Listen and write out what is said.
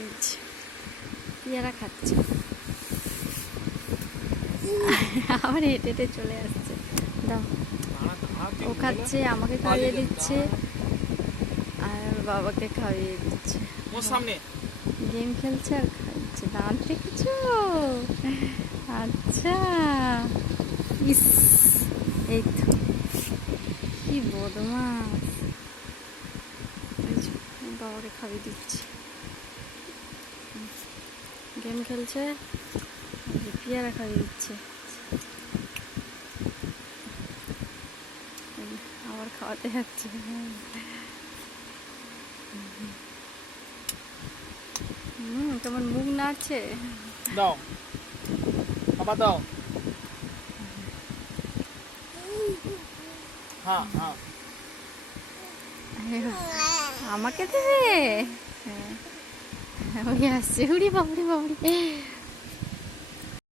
এই যে পেয়ারা খাচ্ছে, আবার হেঁটে হেঁটে চলে আসছে। দাও, ও খাচ্ছে, আমাকে খাইয়ে দিচ্ছে আর ওর বাবাকে খাইয়ে দিচ্ছে। গেম খেলছে আর খাচ্ছে। দাঁত দেখেছো? আচ্ছা, ইস, এই তো কি বদমাস। এই যে ওর বাবাকে খাইয়ে দিচ্ছে, গেম খেলছে, পেয়ারা খাইয়ে দিচ্ছে। আবার খাওয়াতে যাচ্ছে। কেমন মুখ নাড়ছে। দাও বাবা, দাও। হ্যাঁ হ্যাঁ, আমাকে দেবে। হ্যাঁ, ওই আসছে, উড়ি বাবুরি বাবুরি।